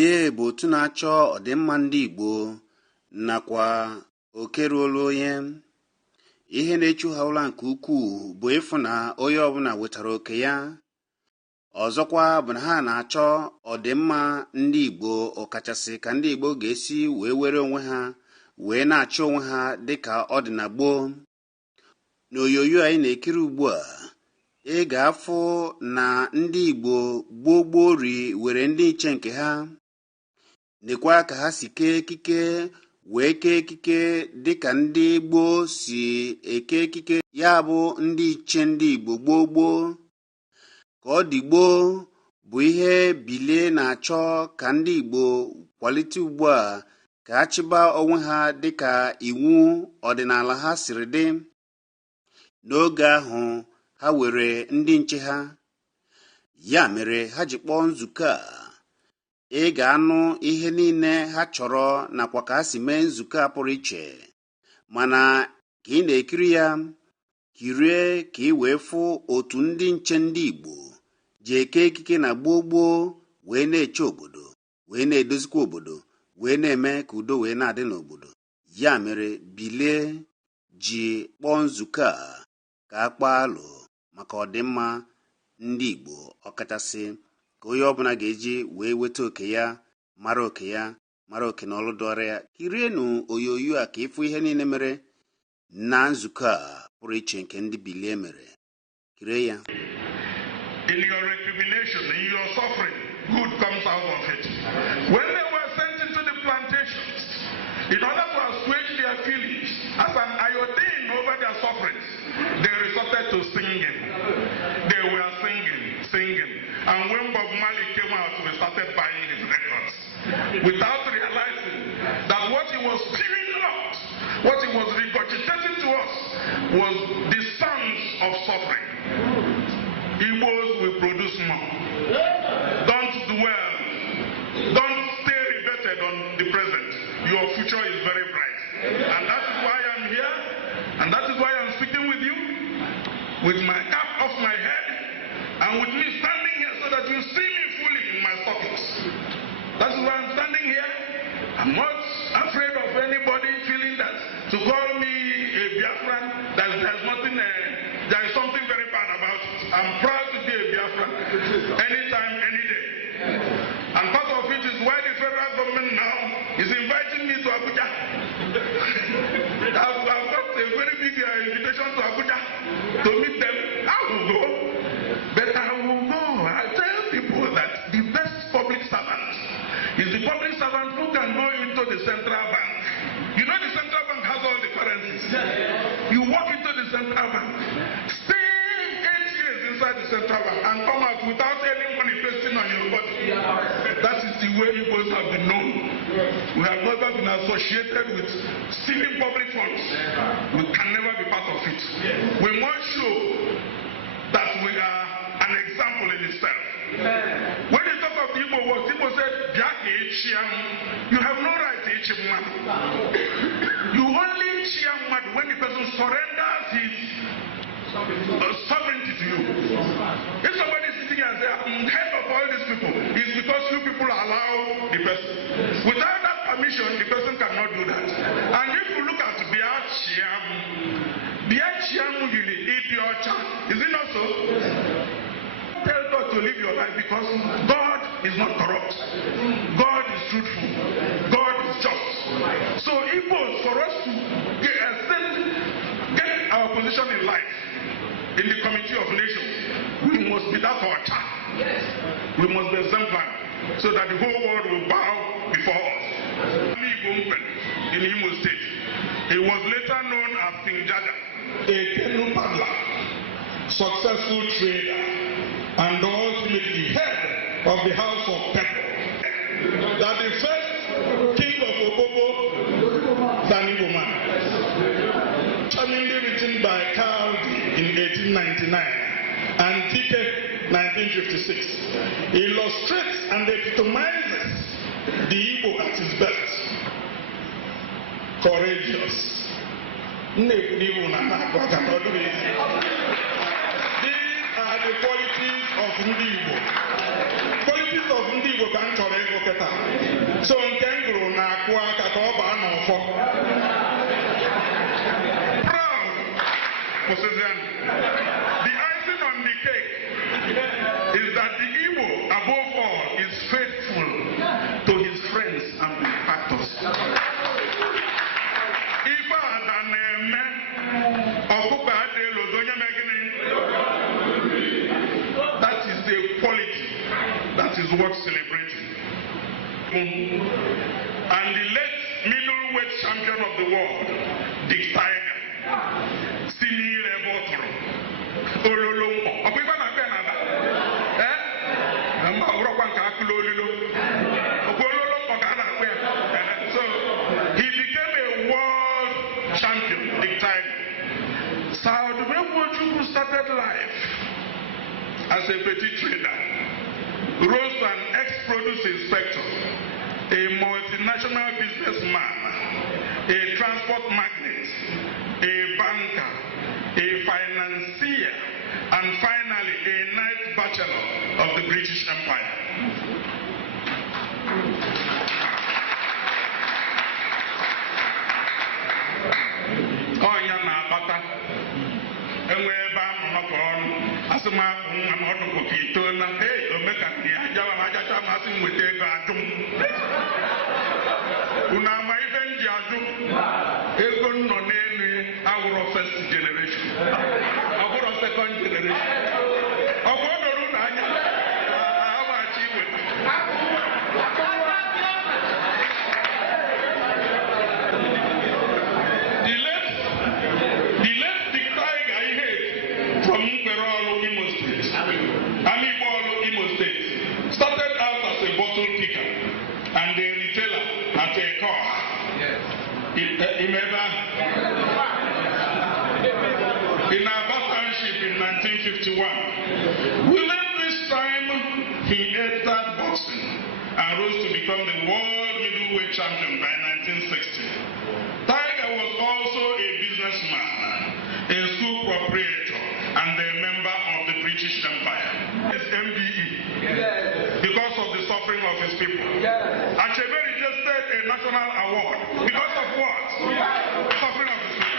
bilie bụ otu na-achọ ọdịmma ndị Igbo nakwa oke ruolu onye. Ihe na-echu ha ụla nke ukwuu bụ ịfụ na onye ọbụla wetara oke ya. Ọzọkwa bụ na ha na-achọ ọdịmma ndị Igbo, ọkachasị ka ndị Igbo ga-esi wee were onwe ha wee na-achọ onwe ha dịka ọ dị na gboo. N'oyoyo anyị na-ekiri ugbu a, ị ga-afụ na ndị Igbo gboo ri were ndị nche nke ha. Nekwa ka ha si kee ekike wee kee ekike dịka ndị gboo si eke ekike, ya bụ ndị iche ndị Igbo gboo. Ka ọ dị gboo bụ ihe bilie na-achọ ka ndị Igbo kwalite ugbu a ka ha chịba onwe ha dịka iwu ọdịnala ha siri dị. N'oge ahụ ha were ndị nche ha, ya mere ha ji kpọọ nzukọ a. Ị ga-anụ ihe niile ha chọrọ nakwa ka ha si mee nzukọ a pụrụ iche, mana ka ị na-ekiri ya, kirie ka ị wee fụ otu ndị nche ndị Igbo ji eke ekike na gboo wee na-eche obodo, wee na-edozikwa obodo, wee na-eme ka udo wee na-adị n'obodo. Ya mere bilie ji kpọọ nzukọ a ka a kpaa alụ maka ọdịmma ndị Igbo, ọkachasị ka onye ọbụla ga-eji wee weta oke ya, mara oke na ọlụ dọrọ ya. Kirienu oyoyo a ka ịfụ ihe niile mere na nzukọ a pụrụ iche nke ndị bilie mere. Kirie ya. In your recrimination, in your suffering, good comes out of it. When they were sent into the plantations, in order to assuage their feelings, as an iodine over their sufferings, they resorted to singing. They were singing. And when Bob Marley came out, we started buying his records, without realizing that what he was spewing out, what he was regurgitating to us, was the songs of suffering. Igbos will produce more. Don't dwell. Don't stay riveted on the present. Your future is very bright. And that is why I'm here. And that is why I'm speaking with you, with my cap off my head, and with me standing here so that you see me fully in my sockets. That is why I'm standing here. I'm not afraid of anybody feeling that to call me a Biafran, there's nothing, there is something very bad about it. I'm proud to be a Biafran, anytime, any day. And part of it is why the federal government now is inviting me to Abuja. I've got a very big invitation to Abuja to meet them. I will go. But I will go. I tell people that the best public servant is the public servant who can go into the central bank. You know the central bank has all the currencies. You walk into the central bank, stay 8 years inside the central bank and come out without any money pasting on your body. That is the way Igbos have been known. We have never been associated with stealing public funds. We can never be part of it. We must show that we are an example in itself. When you talk of the Igbo words, Igbo said, you have no right to each man. You only cheer man when the person surrenders his sovereignty to you. If somebody is sitting and says, I'm head of all these people, it's because you people allow the person. Without that permission, the person cannot do that. And if you look at Biachiamu, is it not so? Tell God to live your life because God is not corrupt. God is truthful. God is just. So for us to get our position in life, in the committee of nations, we must be that altar. We must be exemplary so that the whole world will bow before us. In Imo State, he was later known as King Jaja, a Kenu Padla, successful trader, and ultimately head of the House of Pepper. That the first king of Opobo, Sani Woman, charmingly written by Caldi in 1899 and Tike 1956, illustrates and epitomizes the Igbo at his best. Courageous. These are the qualities of Ndi Igbo. Qualities of Ndi Igbo can So nke m gụrụ na-akụ aka ka ọ baa n'ọfọ. Proud. The icing on the cake is that the Igbo, above all, is faithful to his friends and benefactors. Ife ada na-eme ọkụkọ adịla onye megịnị. That is the quality that is worth celebrating. And the late middleweight champion of the world, Dick Tiger, senior level Ololompo. Ọkụkọ na-akpọ na ada. Ọrọkwa nke akụlụ olilo. Ololompo ka a na-akpọ ya. So he became a world champion, Dick Tiger. Sir Odumegwu started life as a petty trader, rose to an ex-produce inspector, a multinational businessman, a transport magnate, a banker, a financier, and finally a Knight Bachelor of the British Empire. Onya na-akpata enwe ebe a nọkọ ọnụ asị m akpụ nwa m ọdụkọ ka itola omeka ndị ajawa m ajacha m asị m weta ego ajụ m unu ama ife m ji ajụ ego nọ n'elu awụrọ first generation ọ bụrụ second generation ọ bụ odoro na anya agbachi iwe. Started out as a bottle picker and a retailer at a car. In Aba Township in 1951. Within this time, he entered boxing and rose to become the world middleweight champion by 1960. Tiger was also a businessman, a school proprietor, and a member of the British Empire. His MBE. Because of the suffering of his people. Achebe registered a national award. Because of what? Suffering of his people.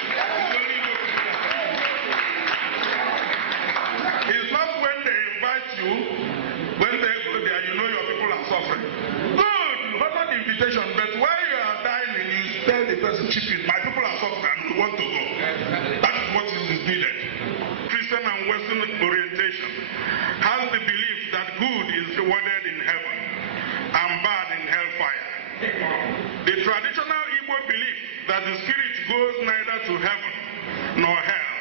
It's not when they invite you, when they go there, you know your people are suffering. Good, honor the invitation, but while you are dining, you tell the person, chief, my people are suffering and we want to go. That is what is needed. Christian and Western orientation has the belief that good is rewarded in heaven and bad in hellfire. The traditional Igbo belief that the spirit goes neither to heaven nor hell,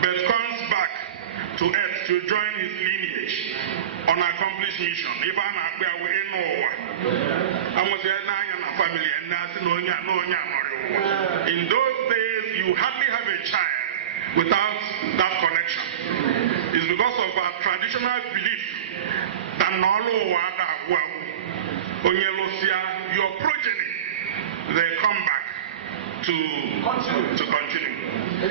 but comes back to earth to join his lineage on accomplished mission. If I'm not there, we know. In those days, you hardly have a child without that connection. It's because of our traditional belief that your progeny, they come back to continue. The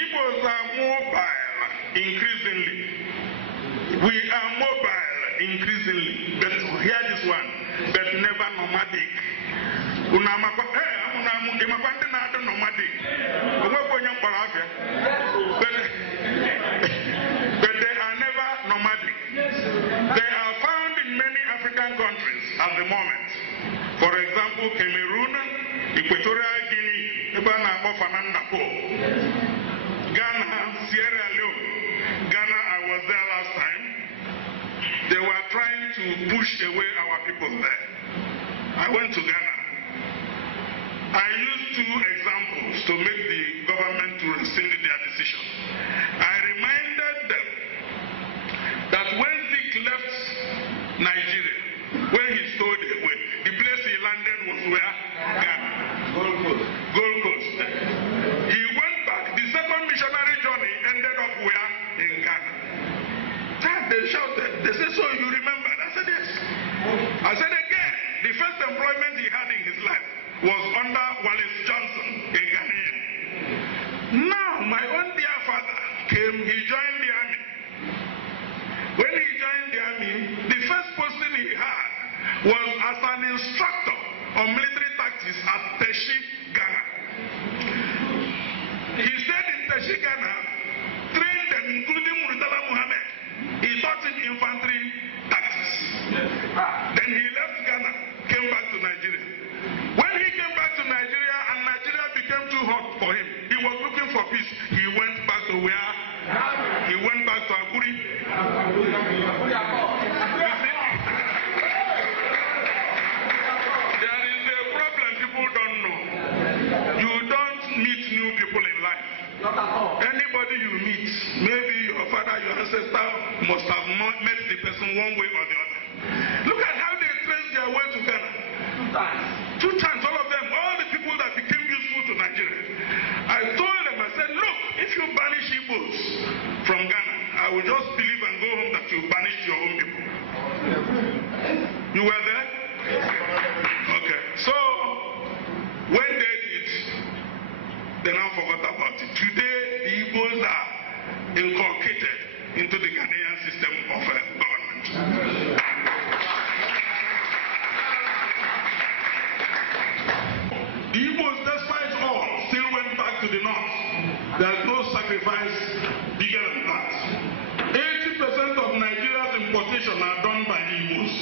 Igbos are mobile increasingly. We are mobile increasingly. But hear this one, but never nomadic. Nomadic. But they are never nomadic. They are found in many African countries at the moment. For example, Cameroon, Equatorial Guinea, Ghana, Sierra Leone. Ghana, I was there last time. They were trying to push away our people there. I went to Ghana. I used two examples to make the government to rescind their decision. I reminded them that when Dick left Nigeria, when he stowed away, the place he landed was where? Ghana. Gold Coast. He went back. The second missionary journey ended up where? In Ghana. They shouted. They said, so you remember? I said, yes. I said again, the first employment he had in his life was under Wallace Johnson in Ghana. Now, my own dear father came, he joined the army. When he joined the army, the first posting he had was as an instructor Nashi Ghana, trained them, including Murtala Muhammad. He taught him infantry tactics. Then he left Ghana, came back to Nigeria. When he came back to Nigeria and Nigeria became too hot for him, he was looking for peace. He went back to where? He went back to Akuri. There is a problem people don't know. You don't meet new people in life. Anybody you meet, maybe your father, your ancestor must have met the person one way or the other. Look at how they traced their way to Ghana. Two times, all of them, all the people that became useful to Nigeria. I told them, I said, look, if you banish Igbos from Ghana, I will just believe and go home that you banished your own people. You were there? Okay. So, when they did, they now forgot about it. Today, the Igbos are inculcated into the Ghanaian system of government. The Igbos, despite all, still went back to the north. There's no sacrifice bigger than that. 80% of Nigeria's importation are done by the Igbos,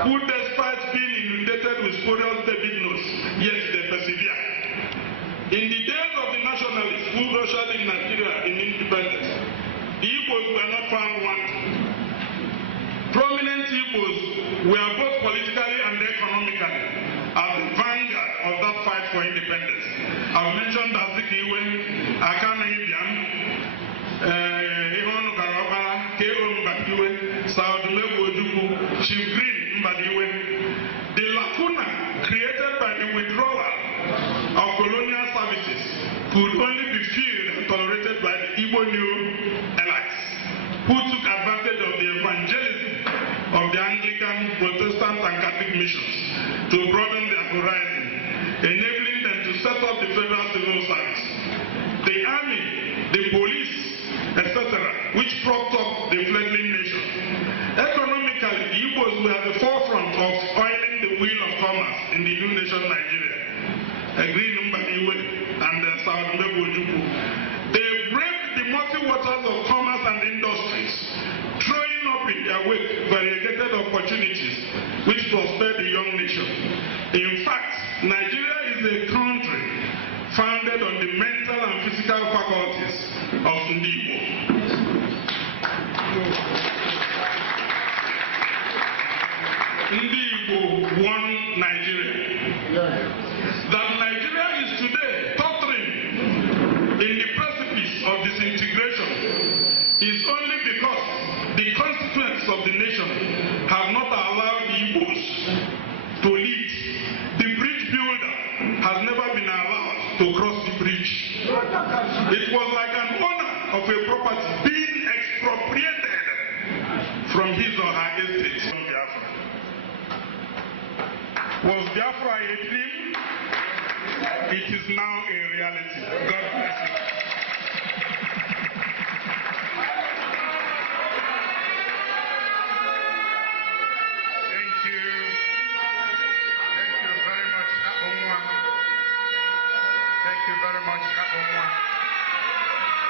who despite being inundated with spurious debit notes, yet they persevere. In the days of the nationalists who ushered in Nigeria in independence, the Igbos were not found wanting. Prominent Igbos were both politically and economically at the vanguard of that fight for independence. I've mentioned Azikiwe, Akana Ibiam, Ihonu Karabara, K.O. Mbadiwe, Saudumegu Ojukwu, Chief Green Mbadiwe. The lacuna created by the withdrawal of colonial services could only be filled and tolerated by the Igbo new elites, who took advantage of the evangelism of the Anglican, Protestant, and Catholic missions to broaden their horizon, enabling them to set up the federal civil service, the army, the police, etc., which propped up the fledgling nation. Economically, the Igbos were at the forefront of oiling the wheel of commerce in the new nation Nigeria. Green Mbadiwe and Saudumegu Ojukwu. They braved the murky waters of commerce and industries, throwing up in their wake variegated opportunities which prospered the young nation. In fact, Nigeria is a country founded on the mental and physical faculties of Ndi Igbo. Ndi Igbo won Nigeria. That Nigeria is today tottering in the precipice of disintegration is only because the constituents of the nation have not allowed the Igbos to lead. The bridge builder has never been allowed to cross the bridge. It was like an owner of a property being expropriated from his or her estate. Was Biafra a dream? It is now a reality. God bless you. Thank you. Thank you very much, Abomwa. Thank you very much, Abomwa.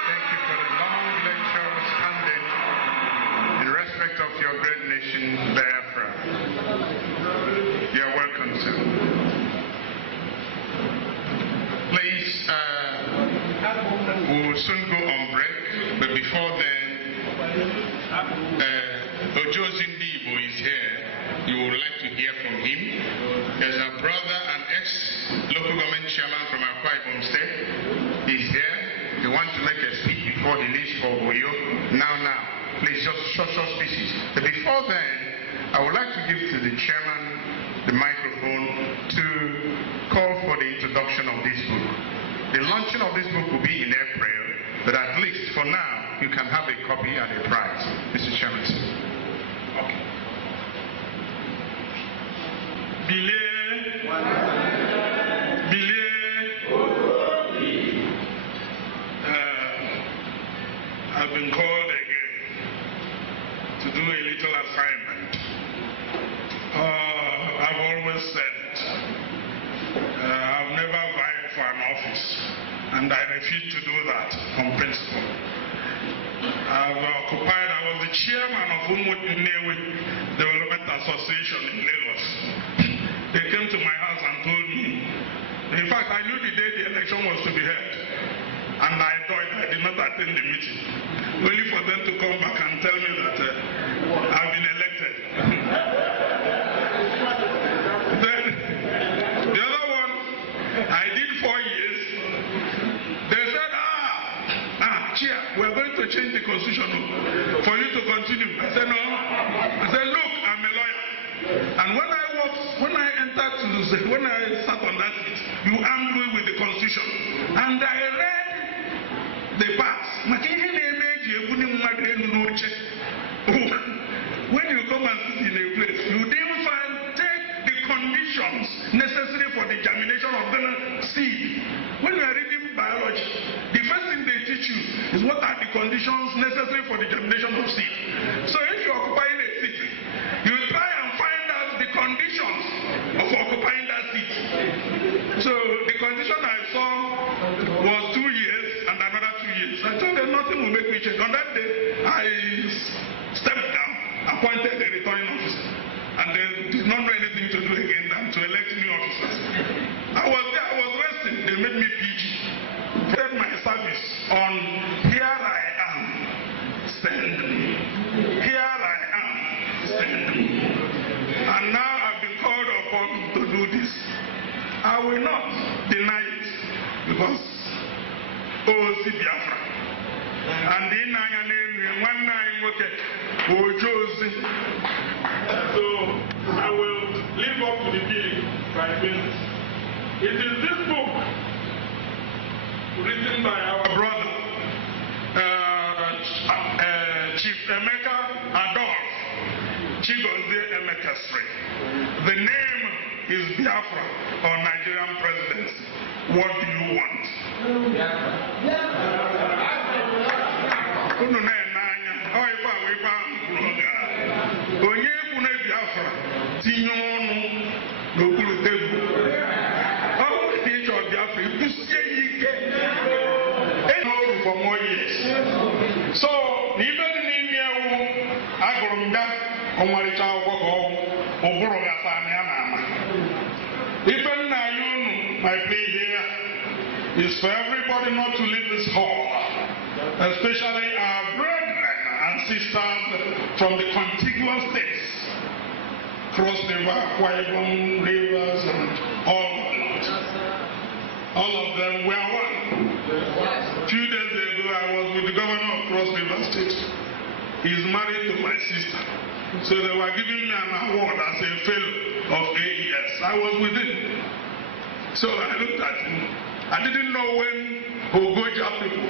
Thank you for the long lecture standing in respect of your great nation, Biafra. You are welcome, sir. Please, we will soon go on break, but before then, Ojo Zindibo is here. You would like to hear from him. There's our brother and ex-local government chairman from Akwa Ibom State. He's here. He wants to make a speech before he leaves for Oyo. Now. Please, just short speeches. But before then, I would like to give to the chairman the microphone to call for the introduction of this book. The launching of this book will be in April, but at least for now, you can have a copy at a price. Mr. Chairman. Okay. I've been called again to do a little assignment. I've always said it. I've never vied for an office, and I refused to do that on principle. I was the chairman of Umut Nnewi Development Association in Lagos. They came to my house and told me, in fact, I knew the day the election was to be held, and I thought I did not attend the meeting, only for them to come back and tell me that I've been elected. Then, the other one, I did 4 years. They said, Chair, we're going to change the constitution for you to continue. I said, no. I said, look, I'm a lawyer. And when I sat on that seat, you armed me with the constitution. And I read the parts. When you come and sit in a place, you didn't take the conditions necessary for the germination of the seed. When you are reading biology, the first thing they teach you is what are the conditions necessary for the germination of seed. So if you are occupying a city, you try and find out the conditions of occupying that seat. So the condition I saw was 2 years and another 2 years. I told them nothing will make me change. On that day, I stepped down, appointed a returning officer, and they did not know anything to do again than to elect new officers. I was there, I was resting. They made me PG. Set my service on here I am, send me. Here I am, send me. And now I've been called upon to do this. I will not deny it because OC Biafra. And in one night, so I will live up to the billing by business. It is this book written by our brother, Chief Emeka Adolf, Chigozie Emeka Strait. The name is Biafra or Nigerian presidency. What do you want? Onye kwune Biafra tinye ọnụ n'okpuru tebụl. Ọ bụrụ na ịchọ Biafra, ikwusie ya ike. Enyi for more years. So, n'ime dị n'ime ewu, agụrụ m ga ọnwarịcha akwụkwọ ka ụbụrụ gasa anya na-ama. Ife nna ya unu, my plea here, is for everybody not to leave this hall, especially our brethren and sisters from the contiguous states, Cross River, Akwa Ibom, Rivers, and all of them were one. A few days ago, I was with the governor of Cross River State. He's married to my sister. So they were giving me an award as a fellow of AES. I was with him. So I looked at him. I didn't know when Ogoja people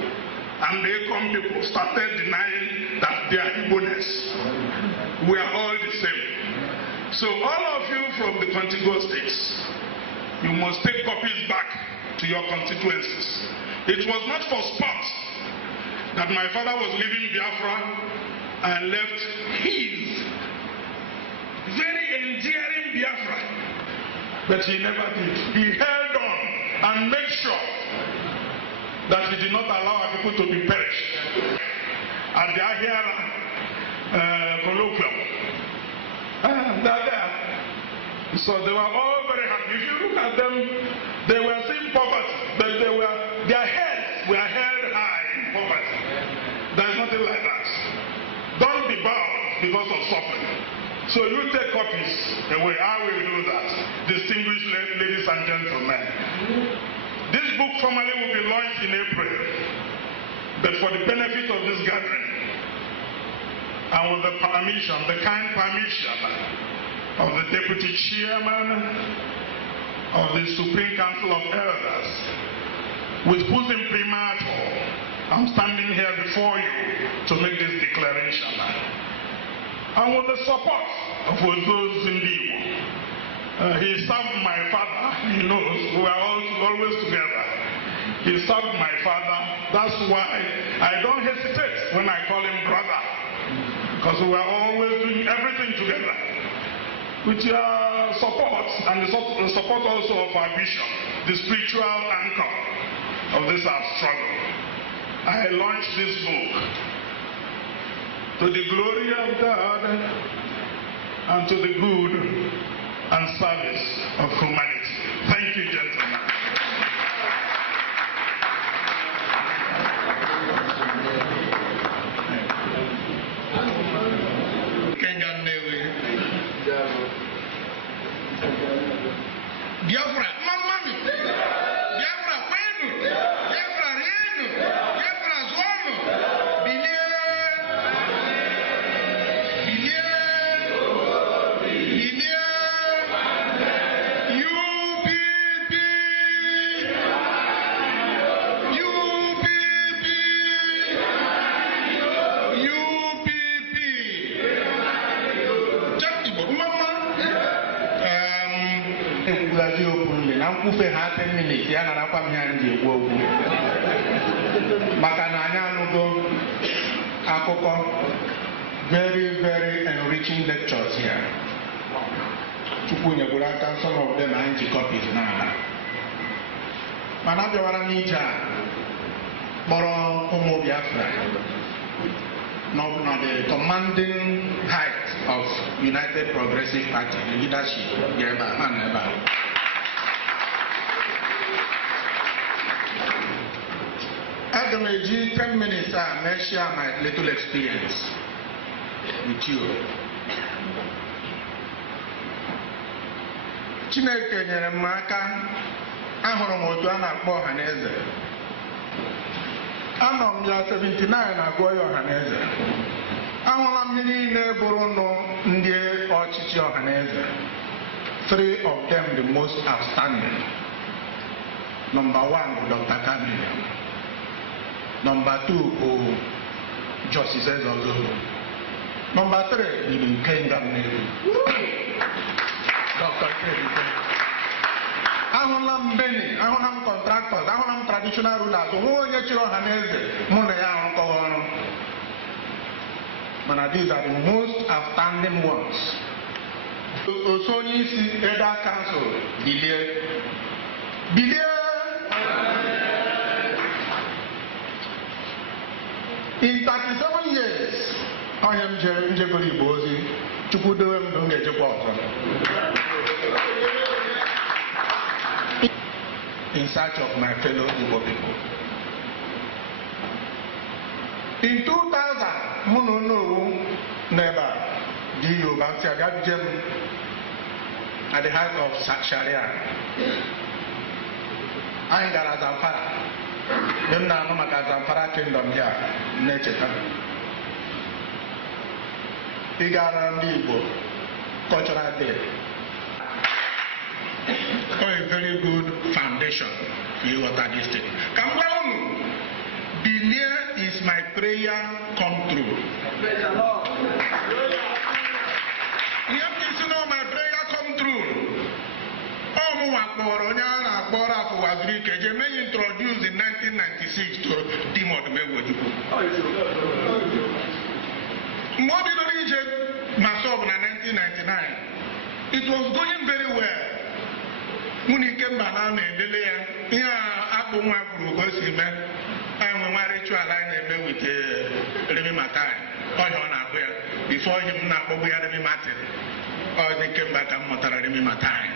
and the Ekong people started denying that they are Igbo-ness. We are all the same. So all of you from the contiguous states, you must take copies back to your constituencies. It was not for sport that my father was leaving Biafra and left his very endearing Biafra. But he never did. He held on and made sure that he did not allow our people to be perished. At the Ahira colloquium, they're there. So they were all very happy. If you look at them, they were seeing poverty, but their heads were held high in poverty. There's nothing like that. Don't be bowed because of suffering. So you take copies away. I will do that. Distinguished ladies and gentlemen. This book formally will be launched in April. But for the benefit of this gathering, and with the permission, the kind permission of the Deputy Chairman of the Supreme Council of Elders, with whose imprimatur I'm standing here before you to make this declaration. And with the support of those in the Igbo. He served my father, he knows, we are always together. He served my father, that's why I don't hesitate when I call him brother, because we are always doing everything together. With your support and the support also of our bishop, the spiritual anchor, of this our struggle, I launched this book, To the Glory of God and to the Good and Service of Humanity. Thank you, gentlemen. Biafra, mamami. Biafra, kwenu. Biafra, rienu. Biafra, zono. Bilie. Bilie. Bilie. UPP. UPP. UPP. Chatibo, mama. Ekwughazi openly na mkwufe ha 10 minutes ya narakwa m ya ndị ekwu okwu maka na anyị anụgo akụkọ very enriching lectures here. Chukwu nyegwuru aka some of them anyị ji copies n'ala mana abịawara n'ije a kpọrọ ụmụ Biafra na the commanding height of United Progressive Party, the leadership, I'm going to give 10 minutes to share my little experience with you. Chineke nyere m aka, ahụrụ m otu a na-akpọ ọhaneze. Anọ m ya 79 na-agụ ya ọhaneze. Ahụla m niile bụrụ ndị ọchịchị ọhaneze. 3 of them the most outstanding. Number 1 bụ Dr. Kamil. Number 2 bụ Justice Ezeogo. Number 3 bụ Ikenga Mmeru. Dr. Kebike. Ahụla m Beni, ahụla m contractors, ahụla m traditional rulers. Nwa onye chịrị ọhaneze mụ na ya arụkọghị ọrụ. Mana these are the most outstanding ones. Oso onye isi Eda Council bilie. Bilie! In 37 years, onye m jegoro Igbo ozi, Chukwu dewe m ndụ m ga-ejekwa ọzọ. In search of my fellow Igbo people. In 2000, mụ na Onowu n'ebe a dị Yoruba ntị agabije m at the height of Sharia. Anyị gara Zamfara. Mgbe m na-anụ maka Zamfara Kingdom ya na-echeta. Ị gara ndị Igbo Cultural Day. A very good foundation for you what this thing. Bilie is my prayer come true. You have to know my prayer come true. Onye a na-akpọrọ afọ Wazirike Ejemeyi introduced in 1996 to Dimod Megwojukwu. Mgbe ọ bidoro ije Masob na 1999, it was going very well. Mụ na Ikemba na-edele ya ihe akpụ nwa kwuru ka o si mee enwe nwa ritual anyị na-eme wite Remi Matai ọhịa ọ na-akpụ ya before him na-akpọgbu ya Remi Martin ọ dị Ikemba ka m mụtara Remi Matai.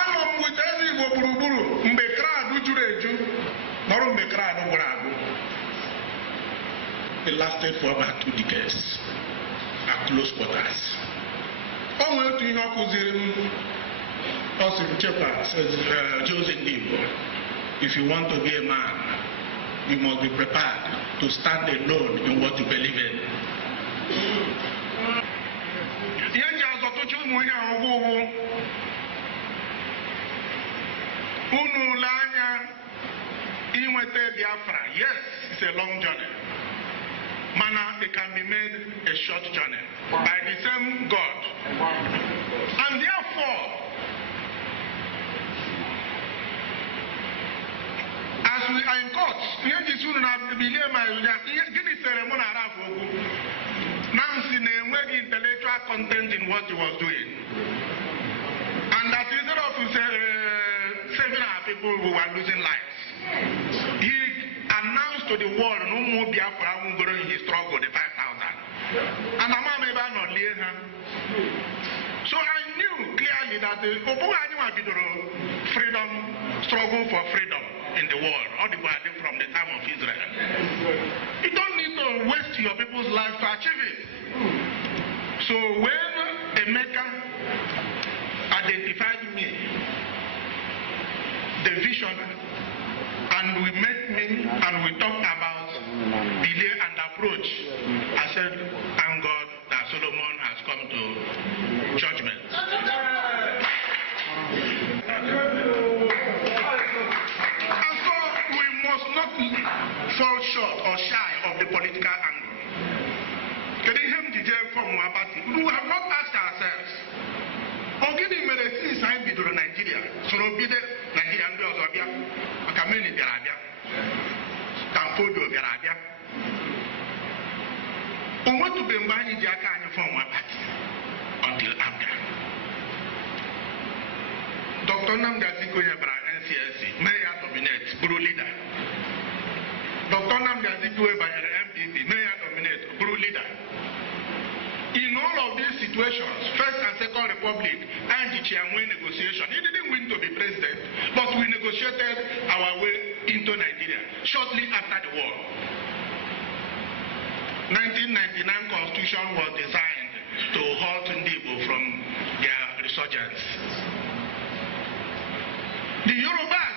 Anọ m wite eze Igbo gburugburu mgbe crowd juru eju nọrọ mgbe crowd gwụrụ agwụ. It lasted for about 2 decades at close quarters. O nwere otu ihe ọ kụziri m ọ sị m chekwa Jose ndị Igbo, if you want to be a man, you must be prepared to stand alone in what you believe in. Ihe ji azọtụcha ụmụ ihe ọgwụgwụ unu ule anya inweta Biafra. Yes, it's a long journey. Mana it can be made a short journey by the same God. And therefore, as we are in court, Nancy enweghị intellectual content in what he was doing. And that instead of say people who were losing lives. He announced to the world no more Biafra in his struggle, the 5,000. And so I knew clearly that the freedom, struggle for freedom in the world, all the way from the time of Israel. You don't need to waste your people's life to achieve it. So when Emeka identified me, the vision, and we met me and we talked about delay and approach, I said, thank God that Solomon has come to judgment. And so we must not fall short or shy of the political angle. We have not asked ourselves, Ogini mere since I bidoro Nigeria, soro bide Nigeria ndị ọzọ bịa, Akameni bịara abịa, Tamfodo bịara abịa. Onwetube mgbe anyị ji aka anyị fọm apati until after. Dr. Nnamdi Azikiwe bara NCSC, mee ya dominate, bụrụ leader. Dr. Nnamdi Azikiwe banyere MPP, mee ya dominate, bụrụ leader. In all of these situations, First and Second Republic and the Chiamwe negotiation, he didn't win to be president, but we negotiated our way into Nigeria shortly after the war. 1999 Constitution was designed to halt Ndibo from their resurgence. The Yorubas,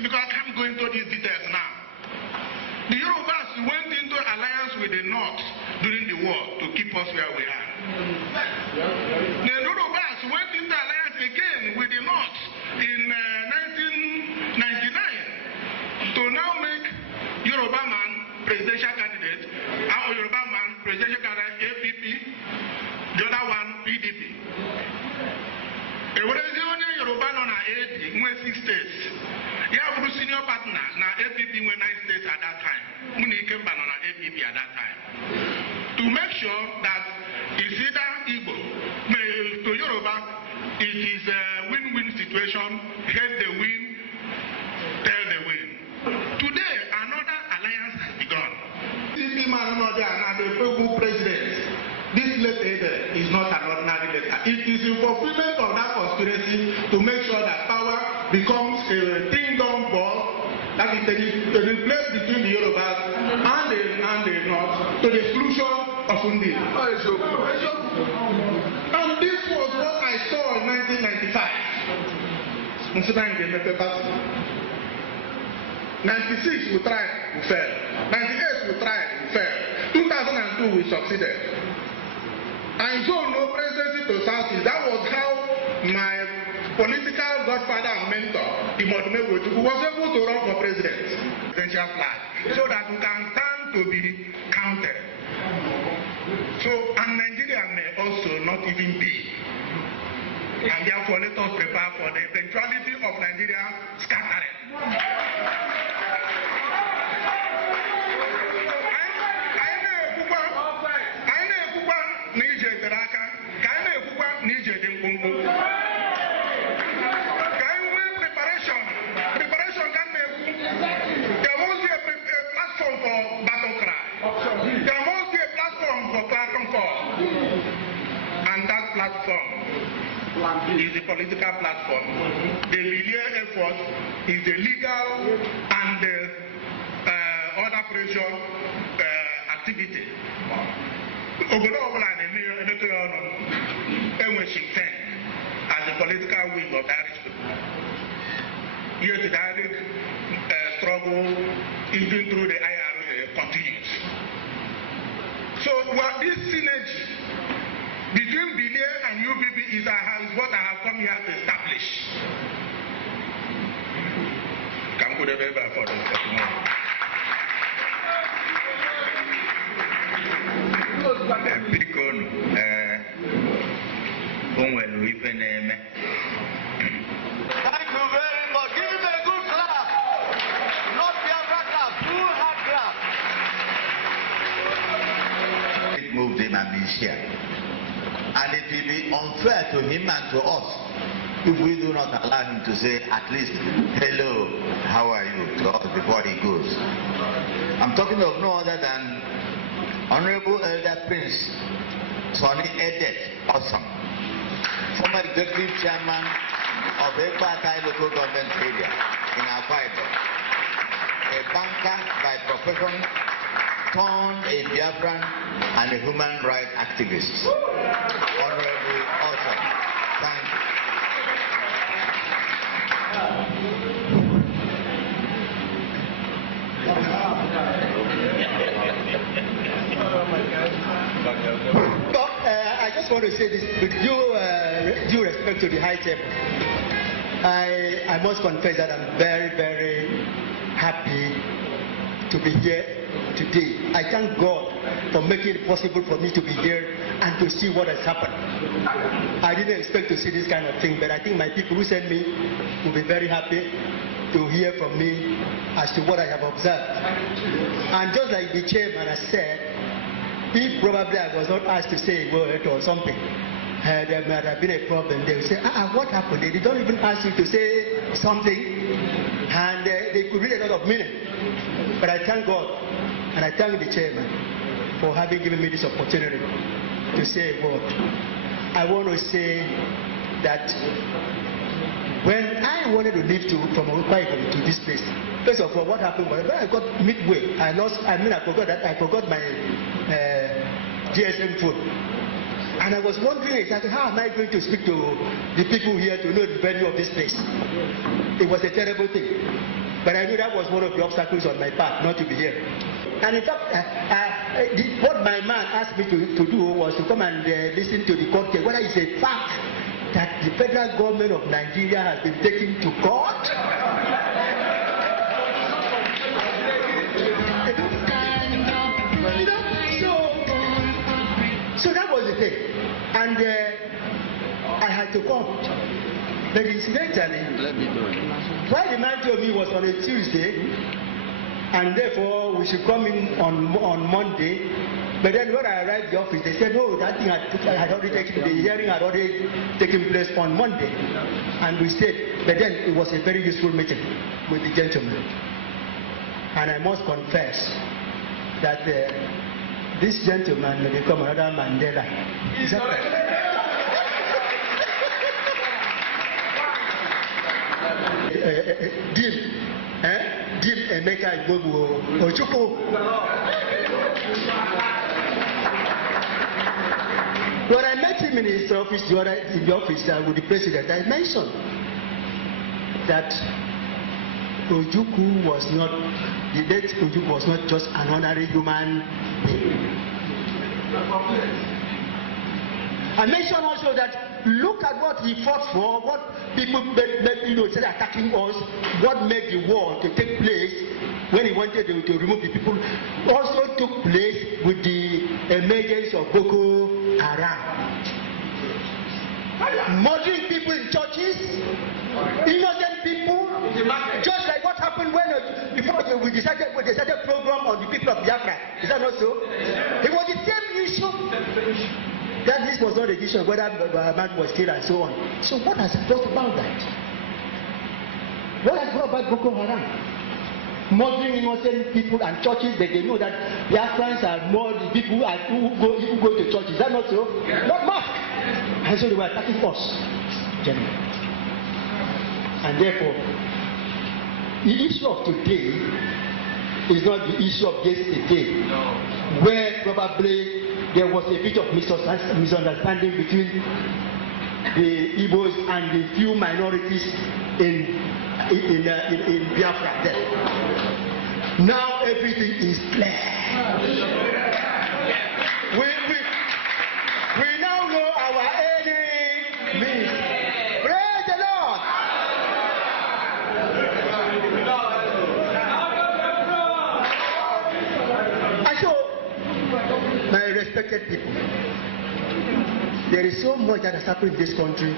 because I can't go into these details now. The Yorubas went into alliance with the North during the war to keep us where we are. The Yorubas went into alliance again with the North in 1999 to now make Yoruba man presidential candidate, our Yoruba man presidential candidate APP, the other one PDP. Yoruba no na 80, 6 states. Yeah, we senior partner na APP were 9 states at that time. Unikemba no na APP at that time. To make sure that it's either Igbo to Yoruba, it is a win-win situation. Head the win, tell the win. Today, another alliance has begun. CP man no there na the president. This letter is not an ordinary letter. It is in fulfillment of that conspiracy to make sure that power becomes a kingdom ball, that is the replace between the Yorubas and the North to the exclusion of Undi. And this was what I saw in 1995. 96 we tried, we failed. 98 we tried, we failed. 2002 we succeeded. And so no presidency to Southeast. That was how my political godfather and mentor, Imodime Wojuku, was able to run for president. Presidential flag. So that we can stand to be counted. So, and Nigeria may also not even be. And therefore let us prepare for the eventuality of Nigeria scattering. Is the political platform. The Lilia effort is the legal and other pressure activity. As the political wing of Irish people. Yet the direct struggle, even through the IRA, continues. So what this synergy between Bilia and UPP is what I have come here to establish. Can put a paper for them for tomorrow. Thank you very much. Give him a good clap. Not Biafra clap, full hard clap. It moved him and he's here. And it will be unfair to him and to us if we do not allow him to say at least, hello, how are you, to us before he goes. I'm talking of no other than Honorable Elder Prince Sonny Edet Awesome, former executive chairman of Ekpatai local government area in Akwa Ibom, a banker by profession, turned a Biafran and a human rights activist. Honorable Awesome, thank you. I just want to say this with due respect to the High Table. I must confess that I'm very, very happy to be here today. I thank God for making it possible for me to be here and to see what has happened. I didn't expect to see this kind of thing, but I think my people who sent me will be very happy to hear from me as to what I have observed. And just like the chairman has said, if probably I was not asked to say a word or something, there might have been a problem. They would say, what happened? They don't even ask you to say something, and they could read a lot of meaning. But I thank God, and I thank the chairman for having given me this opportunity to say a word. I want to say that when I wanted to leave from Akwa Ibom to this place, first of all, what happened was when I got midway, I forgot my GSM phone. And I was wondering exactly how am I going to speak to the people here to know the value of this place. It was a terrible thing. But I knew that was one of the obstacles on my path, not to be here. And in fact, what my man asked me to do was to come and listen to the court case, whether it's a fact that the federal government of Nigeria has been taken to court. So that was the thing. And I had to come. But incidentally, why the man told me was on a Tuesday, and therefore we should come in on Monday. But then when I arrived at the office, they said, no, that thing had already taken, the hearing had already taken place on Monday. And we stayed. But then it was a very useful meeting with the gentleman. And I must confess that this gentleman may become another Mandela. Is that right? Dim Emeka Igbogu Ojukwu. When I met him in his office, in the office with the president, I mentioned that Ojukwu was not, the late Ojukwu was not just an ordinary human being. I mentioned also that look at what he fought for, what people said attacking us, what made the war to take place when he wanted to remove the people, also took place with the emergence of Boko Haram. Murdering people in churches, innocent people, just like what happened when before we decided program on the people of Biafra. Is that not so? It was the same issue. That this was not a issue of whether a man was killed and so on. So what has brought about that? What has brought about Boko Haram? Murdering innocent people and churches, but they know that Biafrans are more the people who go to churches. Is that not so? Not mosque. And so they were attacking us, generally. And therefore, the issue of today is not the issue of yesterday, where probably there was a bit of misunderstanding between the Igbos and the few minorities in Biafra there. Now everything is clear. We now know our enemies. Praise the Lord. And so, my respected people, there is so much that has happened in this country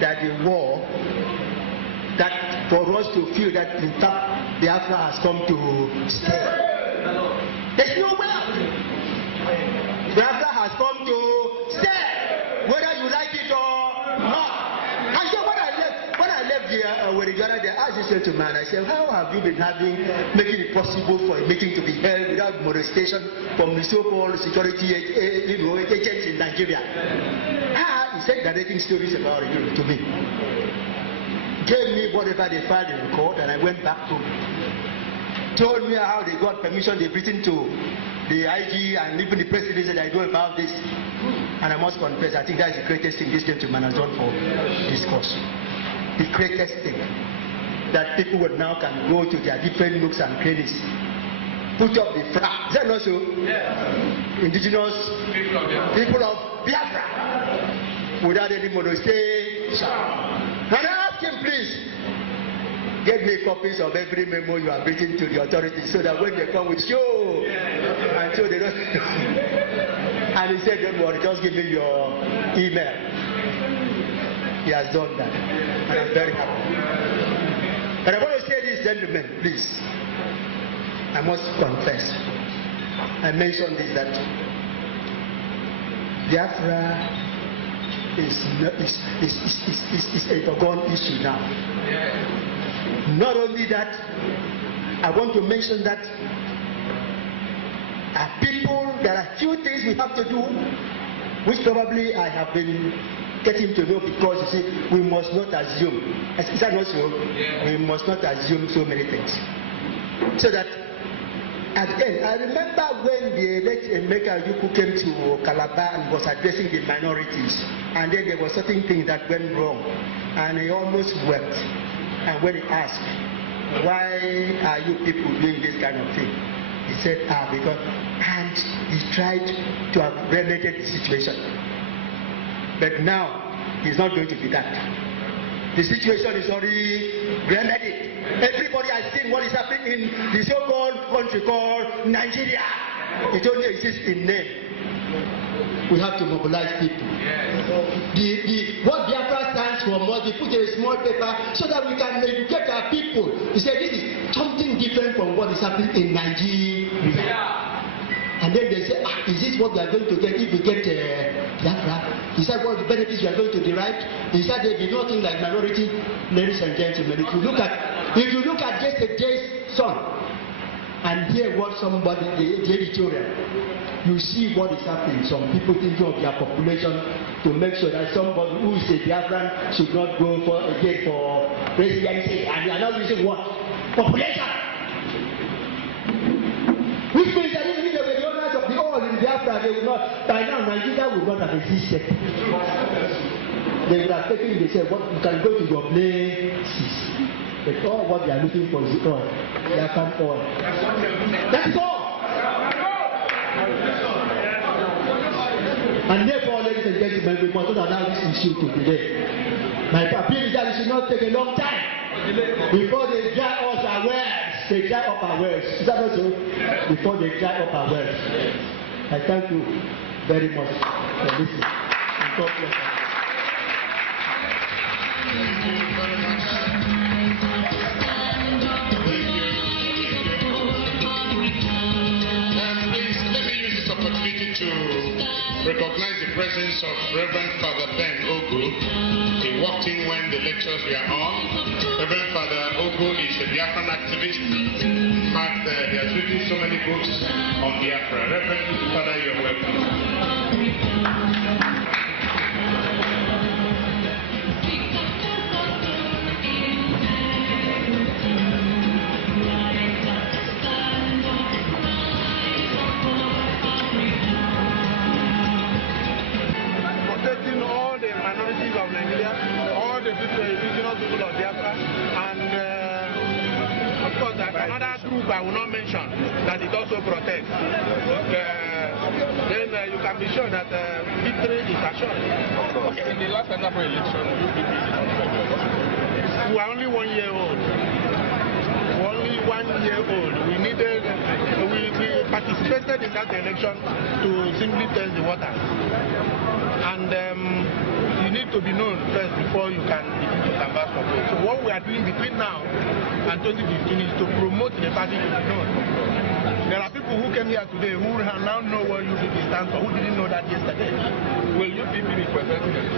that the war, that for us to feel that in fact Biafra has come to stay. There's no way out. Biafra has come to stay. asked this gentleman, I said, how have you been making it possible for a meeting to be held without molestation from the so-called security agents in Nigeria? He said narrating stories about it to me. Gave me whatever they filed in court, and I went back to told me how they got permission, they've written to the IG and even the president said I know about this. And I must confess, I think that is the greatest thing this gentleman has done for this cause. The greatest thing. That people would now can go to their different nooks and crannies, put up the flag. Is that not so? Yeah. Indigenous people of Biafra without any molestation. And I ask him, please, get me copies of every memo you have written to the authorities so that when they come with show, and so they don't. And he said, don't worry, just give me your email. He has done that. And I'm very happy. But I want to say this, gentlemen, please. I must confess. I mentioned this, that Biafra is a forgotten issue now. Not only that, I want to mention that people, there are few things we have to do, which probably I have been getting to know because you see, we must not assume. Is that not so? Yeah. We must not assume so many things. So that at the end, I remember when the late Emeka Ojukwu came to Calabar and was addressing the minorities, and then there was certain things that went wrong, and he almost wept. And when he asked, why are you people doing this kind of thing? He said, because, and he tried to have remedied the situation. But now, he's not going to be that. The situation is already remedied. Everybody has seen what is happening in the so-called country called Nigeria. It only exists in name. We have to mobilize people. What Biafra stands for must be put in a small paper so that we can educate our people. He said this is something different from what is happening in Nigeria. And then they say, is this what we are going to get if we get Biafra? Is that what the benefits we are going to derive? Is that there be nothing like minority? Ladies and gentlemen, if you look at yesterday's Sun and hear what somebody, the editorial, you see what is happening. Some people thinking of their population to make sure that somebody who is a Biafran should not go for again for presidency, and they are not using what? Population. Which means that even if they were the owners of the oil in Biafra, they would not, by now Nigeria would not have existed. They would have taken, they said, what, you can go to your places. But all what they are looking for is the oil. Biafran oil. That's all. And therefore, ladies and gentlemen, we must not allow this issue to delay. My appeal is that it should not take a long time before they dry us our wells. They dry up our wells. Is that not so? Before they dry up our wells. I thank you very much for listening. And God bless you. Recognize the presence of Reverend Father Ben Ogu. He walked in when the lectures were on. Reverend Father Ogu is a Biafran activist. In fact, he has written so many books on Biafra. Reverend Father, you're welcome. I will not mention that it also protects. Then you can be sure that victory is assured. Okay. In the last Anambra election, we were only 1 year old. Only 1 year old. We participated in that election to simply test the waters. And you need to be known first before you can begin to canvass for vote. So what we are doing between now and 2015 is to promote the party to be known. There are people who came here today who now know what UPP stands for, who didn't know that yesterday. Will UPP be presenting?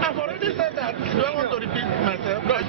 I've already said that. Do I want to repeat myself? No.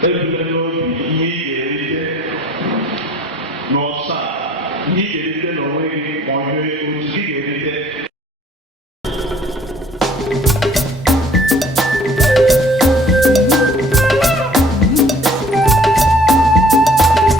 Everybody